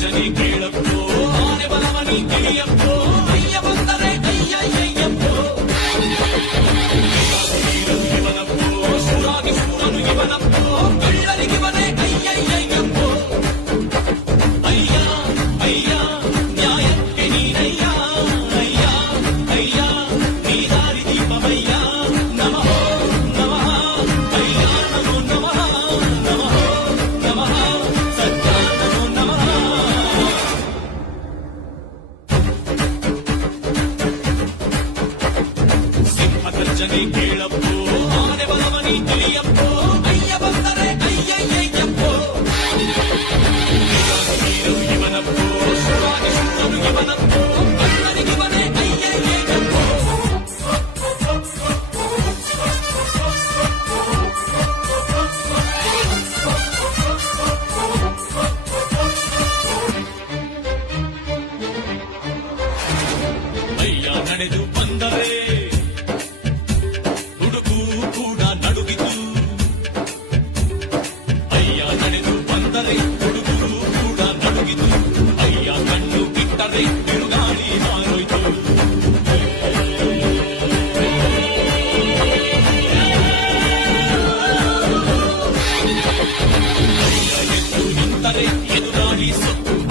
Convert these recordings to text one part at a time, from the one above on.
రాజని వేళప్పుడు ఆనె బలమని తెలియప్పుడు தலையை கீழப்போ ஆனவனவனை கிளியப்போ ஐய பந்தரே ஐயப்போ இவனப்போ சுவாதி சுத்தனு இவனப்போ ನಡೆದು ಬಂದವೇ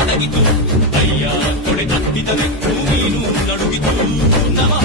ಅಡಗಿತು ಅಯ್ಯ ತೊಡೆ ತಪ್ಪಿದ ಬೆಕ್ಕು ನೀನು ನಡುಗಿತು ನಮಃ